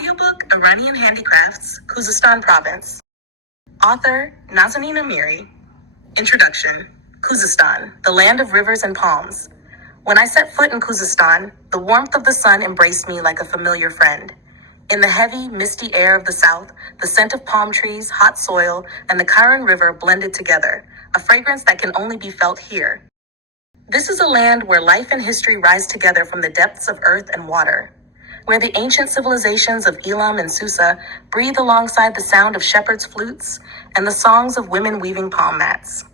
Audiobook Iranian Handicrafts, Khuzestan Province. Author Nazanin Amiri. Introduction. Khuzestan, the land of rivers and palms. When I set foot in Khuzestan, the warmth of the sun embraced me like a familiar friend. In the heavy, misty air of the south, the scent of palm trees, hot soil, and the Karen River blended together, a fragrance that can only be felt here. This is a land where life and history rise together from the depths of earth and water, where the ancient civilizations of Elam and Susa breathe alongside the sound of shepherds' flutes and the songs of women weaving palm mats.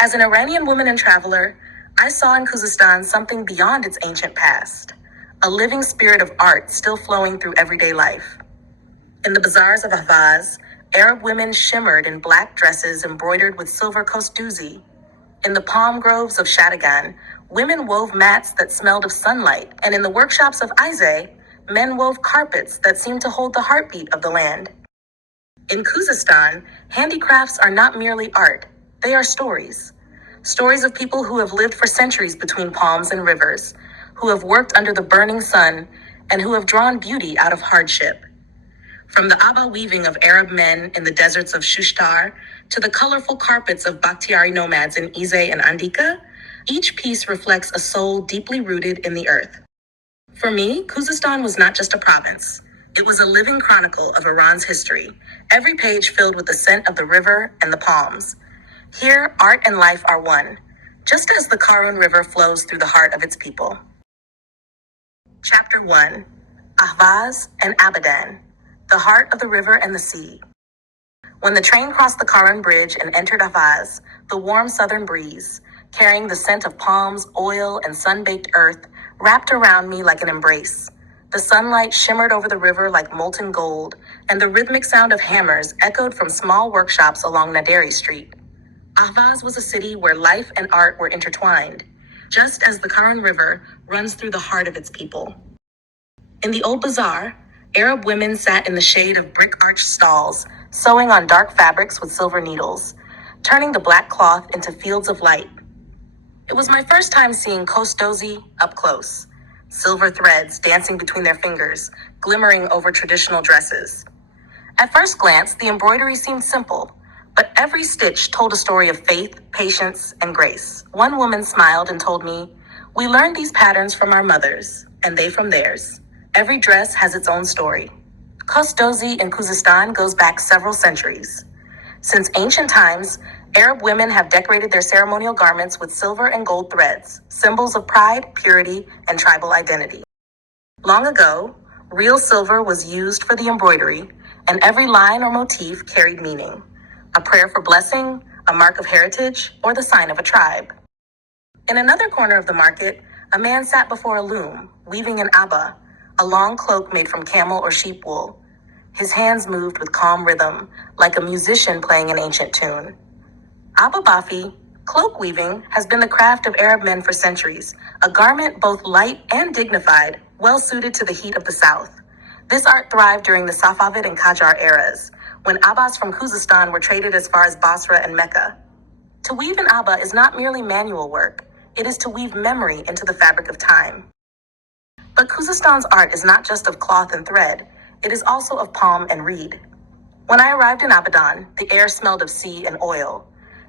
As an Iranian woman and traveler, I saw in Khuzestan something beyond its ancient past, a living spirit of art still flowing through everyday life. In the bazaars of Ahvaz, Arab women shimmered in black dresses embroidered with silver kosduzi. In the palm groves of Shadigan, women wove mats that smelled of sunlight, and in the workshops of Waite, men wove carpets that seemed to hold the heartbeat of the land. In Khuzestan, handicrafts are not merely art, they are stories. Stories of people who have lived for centuries between palms and rivers, who have worked under the burning sun, and who have drawn beauty out of hardship. From the Abba weaving of Arab men in the deserts of Shushtar to the colorful carpets of Bakhtiari nomads in Ize and Andika, each piece reflects a soul deeply rooted in the earth. For me, Khuzestan was not just a province. It was a living chronicle of Iran's history, every page filled with the scent of the river and the palms. Here, art and life are one, just as the Karun River flows through the heart of its people. Chapter 1. Ahvaz and Abadan, the heart of the river and the sea. When the train crossed the Karun Bridge and entered Ahvaz, the warm southern breeze, carrying the scent of palms, oil, and sun-baked earth, wrapped around me like an embrace. The sunlight shimmered over the river like molten gold, and the rhythmic sound of hammers echoed from small workshops along Naderi Street. Ahvaz was a city where life and art were intertwined, just as the Karun River runs through the heart of its people. In the old bazaar, Arab women sat in the shade of brick-arched stalls, sewing on dark fabrics with silver needles, turning the black cloth into fields of light. It was my first time seeing kosdozi up close, silver threads dancing between their fingers, glimmering over traditional dresses. At first glance, the embroidery seemed simple, but every stitch told a story of faith, patience, and grace. One woman smiled and told me, "We learned these patterns from our mothers, and they from theirs. Every dress has its own story." Kosdozi in Khuzestan goes back several centuries. Since ancient times, Arab women have decorated their ceremonial garments with silver and gold threads, symbols of pride, purity, and tribal identity. Long ago, real silver was used for the embroidery, and every line or motif carried meaning: a prayer for blessing, a mark of heritage, or the sign of a tribe. In another corner of the market, a man sat before a loom, weaving an abba, a long cloak made from camel or sheep wool. His hands moved with calm rhythm, like a musician playing an ancient tune. Abba bafi, cloak weaving, has been the craft of Arab men for centuries, a garment both light and dignified, well suited to the heat of the south. This art thrived during the Safavid and Qajar eras, when abbas from Khuzestan were traded as far as Basra and Mecca. To weave an abba is not merely manual work, it is to weave memory into the fabric of time. But Khuzestan's art is not just of cloth and thread, it is also of palm and reed. When I arrived in Abadan, the air smelled of sea and oil.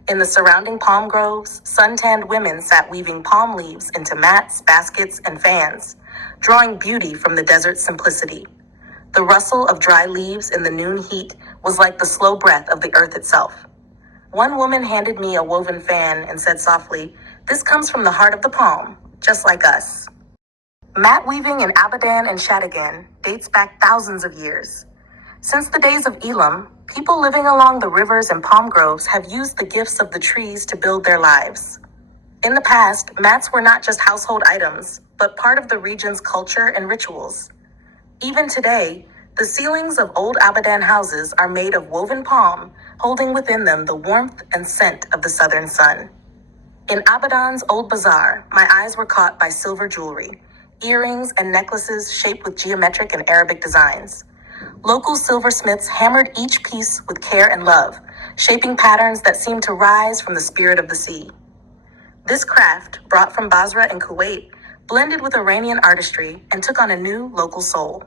In the surrounding palm groves, sun-tanned women sat weaving palm leaves into mats, baskets, and fans, drawing beauty from the desert's simplicity. The rustle of dry leaves in the noon heat was like the slow breath of the earth itself. One woman handed me a woven fan and said softly, "This comes from the heart of the palm, just like us." Mat weaving in Abadan and Shadigan dates back thousands of years. Since the days of Elam, people living along the rivers and palm groves have used the gifts of the trees to build their lives. In the past, mats were not just household items, but part of the region's culture and rituals. Even today, the ceilings of old Abadan houses are made of woven palm, holding within them the warmth and scent of the southern sun. In Abadan's old bazaar, my eyes were caught by silver jewelry, earrings and necklaces shaped with geometric and Arabic designs. Local silversmiths hammered each piece with care and love, shaping patterns that seemed to rise from the spirit of the sea. This craft, brought from Basra and Kuwait, blended with Iranian artistry and took on a new local soul.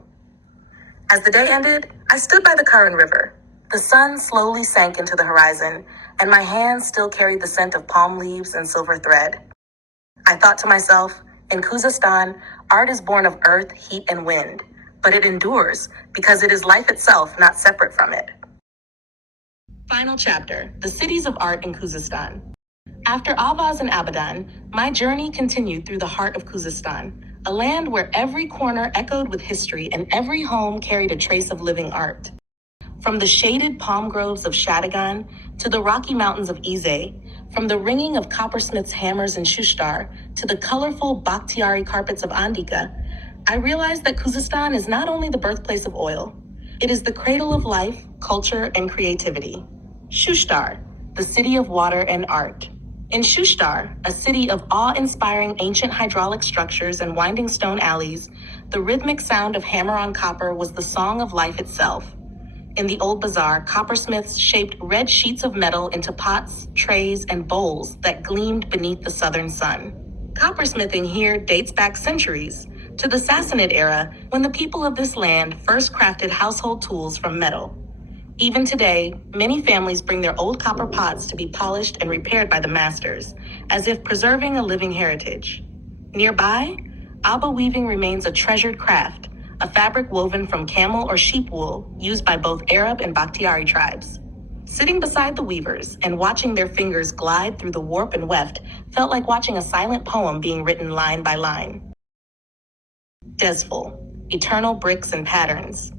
As the day ended, I stood by the Karen River. The sun slowly sank into the horizon, and my hands still carried the scent of palm leaves and silver thread. I thought to myself, in Khuzestan, art is born of earth, heat, and wind, but it endures because it is life itself, not separate from it. Final chapter, the cities of art in Khuzestan. After Avaz and Abadan, my journey continued through the heart of Khuzestan, a land where every corner echoed with history and every home carried a trace of living art. From the shaded palm groves of Shadigan to the rocky mountains of Ize, from the ringing of coppersmiths' hammers in Shushtar to the colorful Bakhtiari carpets of Andika, I realized that Khuzestan is not only the birthplace of oil, it is the cradle of life, culture, and creativity. Shushtar, the city of water and art. In Shushtar, a city of awe-inspiring ancient hydraulic structures and winding stone alleys, the rhythmic sound of hammer on copper was the song of life itself. In the old bazaar, coppersmiths shaped red sheets of metal into pots, trays, and bowls that gleamed beneath the southern sun. Coppersmithing here dates back centuries, to the Sassanid era when the people of this land first crafted household tools from metal. Even today, many families bring their old copper pots to be polished and repaired by the masters, as if preserving a living heritage. Nearby, Alba weaving remains a treasured craft, a fabric woven from camel or sheep wool used by both Arab and Bakhtiari tribes. Sitting beside the weavers and watching their fingers glide through the warp and weft felt like watching a silent poem being written line by line. Desful, eternal bricks and patterns.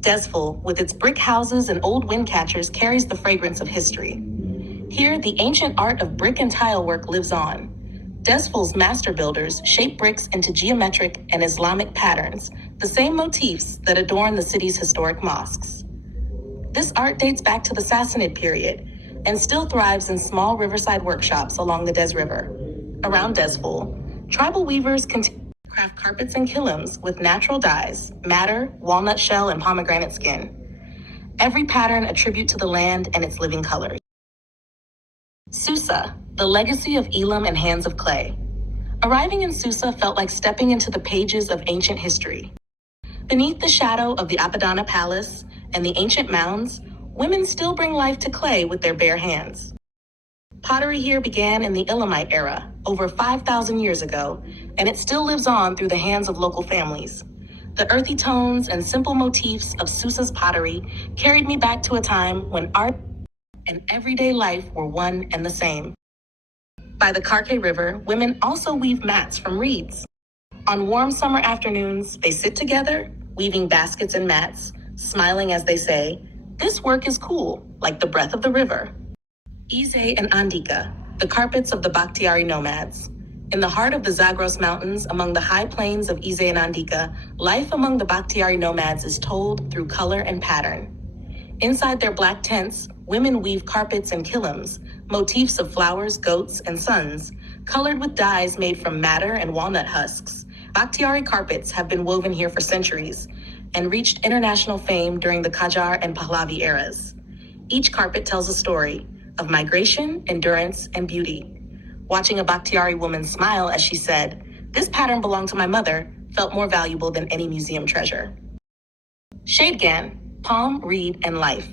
Desful, with its brick houses and old wind catchers, carries the fragrance of history. Here, the ancient art of brick and tile work lives on. Desful's master builders shape bricks into geometric and Islamic patterns, the same motifs that adorn the city's historic mosques. This art dates back to the Sassanid period and still thrives in small riverside workshops along the Des River. Around Desful, tribal weavers continue to craft carpets and kilims with natural dyes, madder, walnut shell, and pomegranate skin. Every pattern a tribute to the land and its living colors. Susa, the legacy of Elam and hands of clay. Arriving in Susa felt like stepping into the pages of ancient history. Beneath the shadow of the Apadana Palace and the ancient mounds, women still bring life to clay with their bare hands. Pottery here began in the Elamite era, over 5,000 years ago, and it still lives on through the hands of local families. The earthy tones and simple motifs of Susa's pottery carried me back to a time when art and everyday life were one and the same. By the Karke River, women also weave mats from reeds. On warm summer afternoons, they sit together, weaving baskets and mats, smiling as they say, "This work is cool, like the breath of the river." Ize and Andika, the carpets of the Bakhtiari nomads. In the heart of the Zagros Mountains, among the high plains of Ize and Andika, life among the Bakhtiari nomads is told through color and pattern. Inside their black tents, women weave carpets and kilims, motifs of flowers, goats, and suns, colored with dyes made from madder and walnut husks. Bakhtiari carpets have been woven here for centuries and reached international fame during the Qajar and Pahlavi eras. Each carpet tells a story of migration, endurance, and beauty. Watching a Bakhtiari woman smile as she said, "This pattern belonged to my mother," felt more valuable than any museum treasure. Shadigan, palm, reed, and life.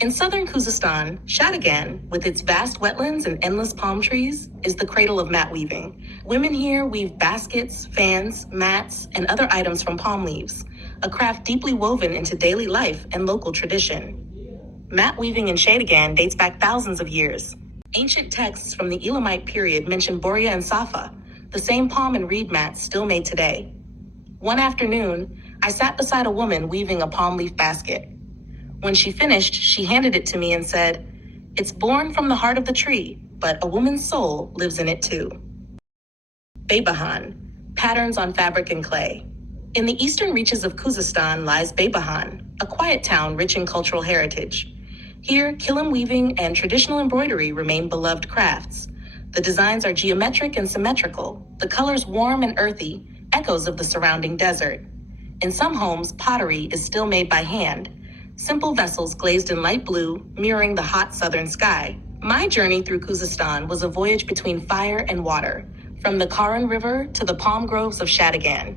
In southern Khuzestan, Shadigan, with its vast wetlands and endless palm trees, is the cradle of mat weaving. Women here weave baskets, fans, mats, and other items from palm leaves, a craft deeply woven into daily life and local tradition. Mat weaving in Shadigan dates back thousands of years. Ancient texts from the Elamite period mention Boria and Safa, the same palm and reed mats still made today. One afternoon, I sat beside a woman weaving a palm leaf basket. When she finished, she handed it to me and said, "It's born from the heart of the tree, but a woman's soul lives in it too." Beibahan, patterns on fabric and clay. In the eastern reaches of Khuzestan lies Beibahan, a quiet town rich in cultural heritage. Here, kilim weaving and traditional embroidery remain beloved crafts. The designs are geometric and symmetrical, the colors warm and earthy, echoes of the surrounding desert. In some homes, pottery is still made by hand, simple vessels glazed in light blue, mirroring the hot southern sky. My journey through Khuzestan was a voyage between fire and water, from the Karen River to the palm groves of Shadigan.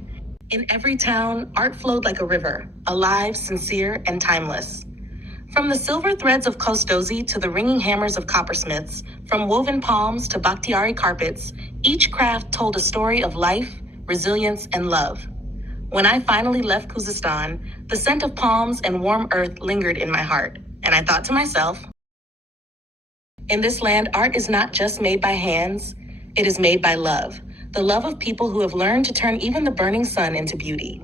In every town, art flowed like a river, alive, sincere, and timeless. From the silver threads of Kostozi to the ringing hammers of coppersmiths, from woven palms to Bakhtiari carpets, each craft told a story of life, resilience, and love. When I finally left Khuzestan, the scent of palms and warm earth lingered in my heart, and I thought to myself, in this land, art is not just made by hands, it is made by love. The love of people who have learned to turn even the burning sun into beauty.